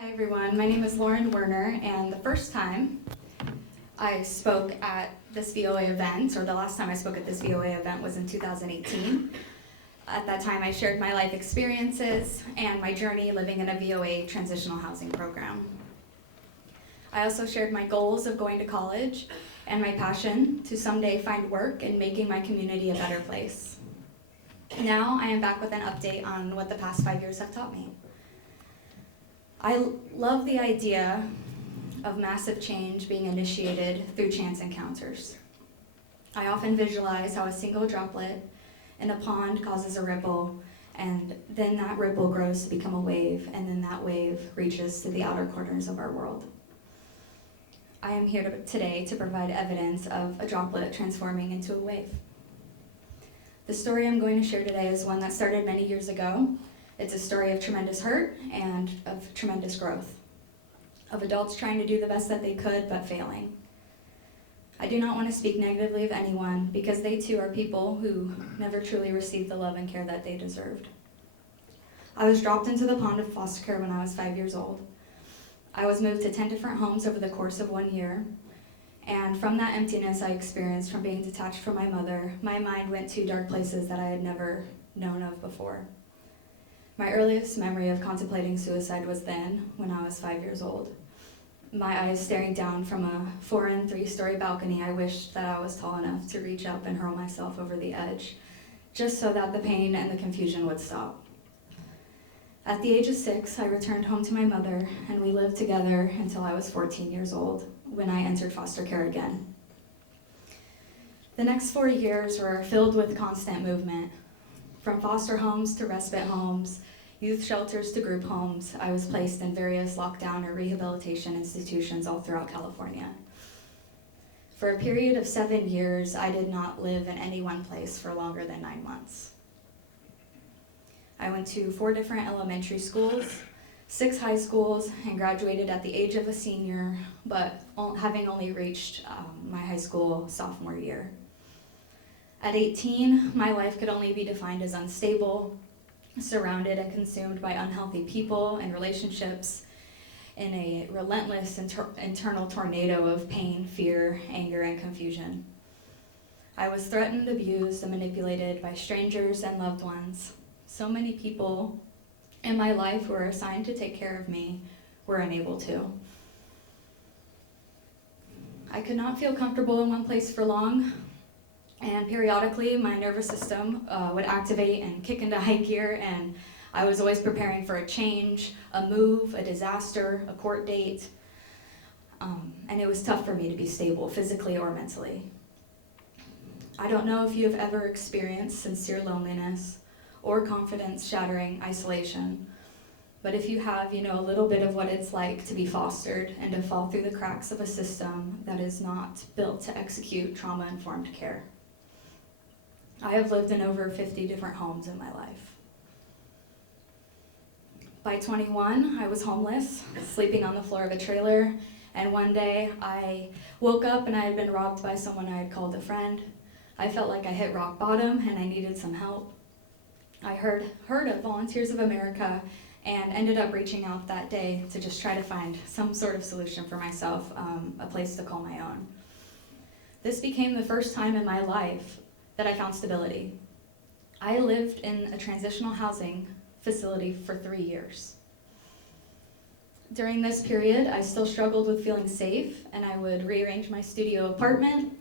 Hi everyone, my name is Lauren Werner, and the first time I spoke at this VOA event, or the last time I spoke at this VOA event was in 2018. At that time I shared my life experiences and my journey living in a VOA transitional housing program. I also shared my goals of going to college and my passion to someday find work and making my community a better place. Now I am back with an update on what the past 5 years have taught me. I love the idea of massive change being initiated through chance encounters. I often visualize how a single droplet in a pond causes a ripple, and then that ripple grows to become a wave, and then that wave reaches to the outer corners of our world. I am here today to provide evidence of a droplet transforming into a wave. The story I'm going to share today is one that started many years ago. It's a story of tremendous hurt and of tremendous growth, of adults trying to do the best that they could but failing. I do not want to speak negatively of anyone because they too are people who never truly received the love and care that they deserved. I was dropped into the pond of foster care when I was 5 years old. I was moved to 10 different homes over the course of 1 year, and from that emptiness I experienced from being detached from my mother, my mind went to dark places that I had never known of before. My earliest memory of contemplating suicide was then, when I was 5 years old. My eyes staring down from a 4- and 3-story balcony, I wished that I was tall enough to reach up and hurl myself over the edge, just so that the pain and the confusion would stop. At the age of 6, I returned home to my mother, and we lived together until I was 14 years old, when I entered foster care again. The next 4 years were filled with constant movement. From foster homes to respite homes, youth shelters to group homes, I was placed in various lockdown or rehabilitation institutions all throughout California. For a period of 7 years, I did not live in any one place for longer than 9 months. I went to 4 different elementary schools, 6 high schools, and graduated at the age of a senior, but having only reached my high school sophomore year. At 18, my life could only be defined as unstable, surrounded and consumed by unhealthy people and relationships in a relentless internal tornado of pain, fear, anger, and confusion. I was threatened, abused, and manipulated by strangers and loved ones. So many people in my life who were assigned to take care of me were unable to. I could not feel comfortable in one place for long, and periodically my nervous system would activate and kick into high gear, and I was always preparing for a change, a move, a disaster, a court date, and it was tough for me to be stable physically or mentally. I don't know if you have ever experienced sincere loneliness or confidence-shattering isolation, but if you have, you know a little bit of what it's like to be fostered and to fall through the cracks of a system that is not built to execute trauma-informed care. I have lived in over 50 different homes in my life. By 21, I was homeless, sleeping on the floor of a trailer, and one day I woke up and I had been robbed by someone I had called a friend. I felt like I hit rock bottom and I needed some help. I heard of Volunteers of America and ended up reaching out that day to just try to find some sort of solution for myself, a place to call my own. This became the first time in my life that I found stability. I lived in a transitional housing facility for 3 years. During this period, I still struggled with feeling safe, and I would rearrange my studio apartment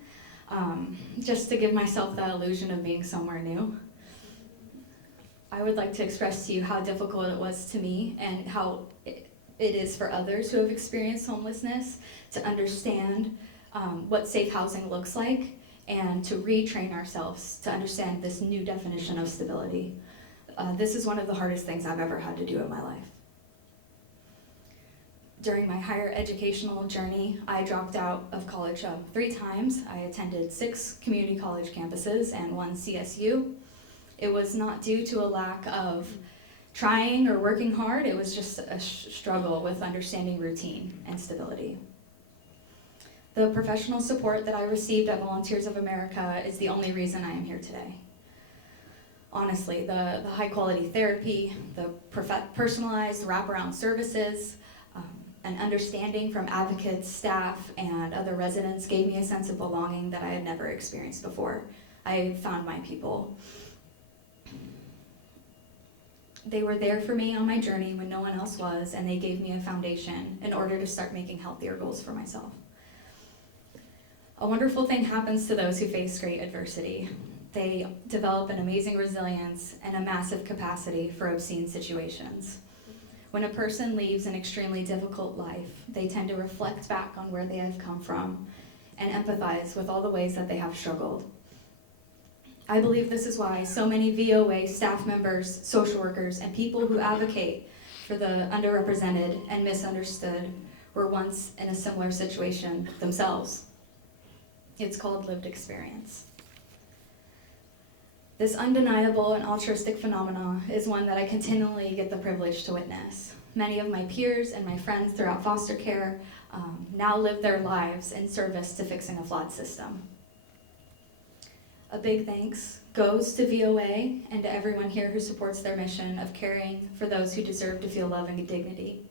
just to give myself that illusion of being somewhere new. I would like to express to you how difficult it was to me and how it is for others who have experienced homelessness to understand what safe housing looks like and to retrain ourselves to understand this new definition of stability. This is one of the hardest things I've ever had to do in my life. During my higher educational journey, I dropped out of college 3 times. I attended 6 community college campuses and 1 CSU. It was not due to a lack of trying or working hard, it was just a struggle with understanding routine and stability. The professional support that I received at Volunteers of America is the only reason I am here today. Honestly, the high quality therapy, the personalized wraparound services, and understanding from advocates, staff, and other residents gave me a sense of belonging that I had never experienced before. I found my people. They were there for me on my journey when no one else was, and they gave me a foundation in order to start making healthier goals for myself. A wonderful thing happens to those who face great adversity. They develop an amazing resilience and a massive capacity for obscene situations. When a person leaves an extremely difficult life, they tend to reflect back on where they have come from and empathize with all the ways that they have struggled. I believe this is why so many VOA staff members, social workers, and people who advocate for the underrepresented and misunderstood were once in a similar situation themselves. It's called lived experience. This undeniable and altruistic phenomena is one that I continually get the privilege to witness. Many of my peers and my friends throughout foster care now live their lives in service to fixing a flawed system. A big thanks goes to VOA and to everyone here who supports their mission of caring for those who deserve to feel love and dignity.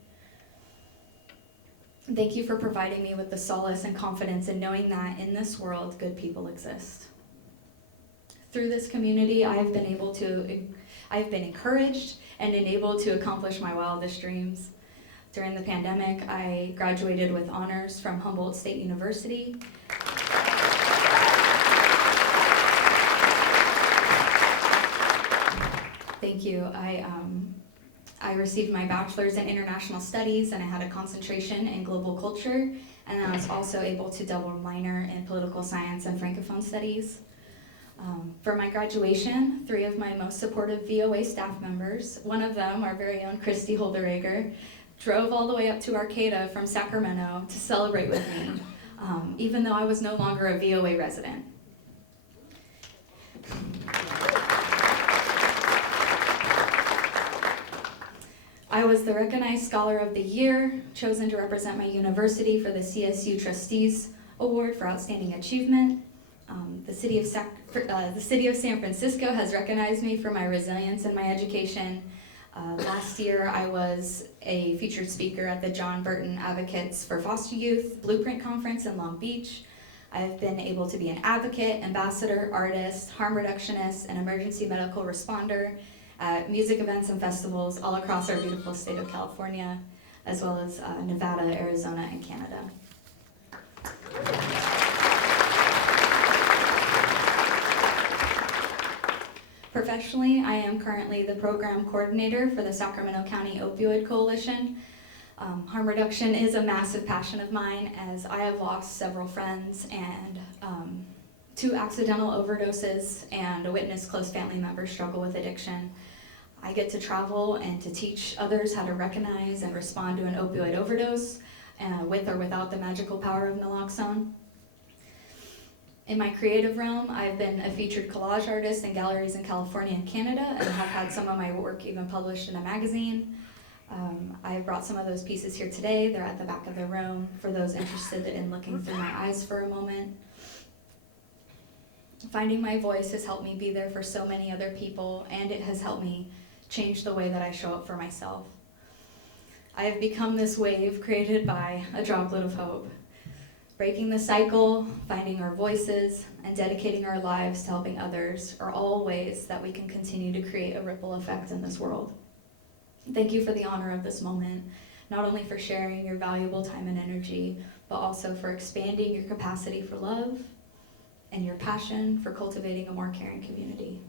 Thank you for providing me with the solace and confidence in knowing that in this world, good people exist. Through this community, I've been encouraged and enabled to accomplish my wildest dreams. During the pandemic, I graduated with honors from Humboldt University. Thank you. I received my bachelor's in international studies, and I had a concentration in global culture, and I was also able to double minor in political science and francophone studies. For my graduation, 3 of my most supportive VOA staff members, one of them, our very own Christy Holdereger, drove all the way up to Arcata from Sacramento to celebrate with me, even though I was no longer a VOA resident. I was the recognized Scholar of the Year, chosen to represent my university for the CSU Trustees Award for Outstanding Achievement. The city of San Francisco has recognized me for my resilience in my education. Last year, I was a featured speaker at the John Burton Advocates for Foster Youth Blueprint Conference in Long Beach. I have been able to be an advocate, ambassador, artist, harm reductionist, and emergency medical responder at music events and festivals all across our beautiful state of California, as well as Nevada, Arizona, and Canada. Professionally, I am currently the program coordinator for the Sacramento County Opioid Coalition. Harm reduction is a massive passion of mine, as I have lost several friends and 2 accidental overdoses and witnessed close family members struggle with addiction. I get to travel and to teach others how to recognize and respond to an opioid overdose with or without the magical power of naloxone. In my creative realm, I've been a featured collage artist in galleries in California and Canada, and have had some of my work even published in a magazine. I brought some of those pieces here today. They're at the back of the room for those interested in looking through my eyes for a moment. Finding my voice has helped me be there for so many other people, and it has helped me change the way that I show up for myself. I have become this wave created by a droplet of hope. Breaking the cycle, finding our voices, and dedicating our lives to helping others are all ways that we can continue to create a ripple effect in this world. Thank you for the honor of this moment, not only for sharing your valuable time and energy, but also for expanding your capacity for love and your passion for cultivating a more caring community.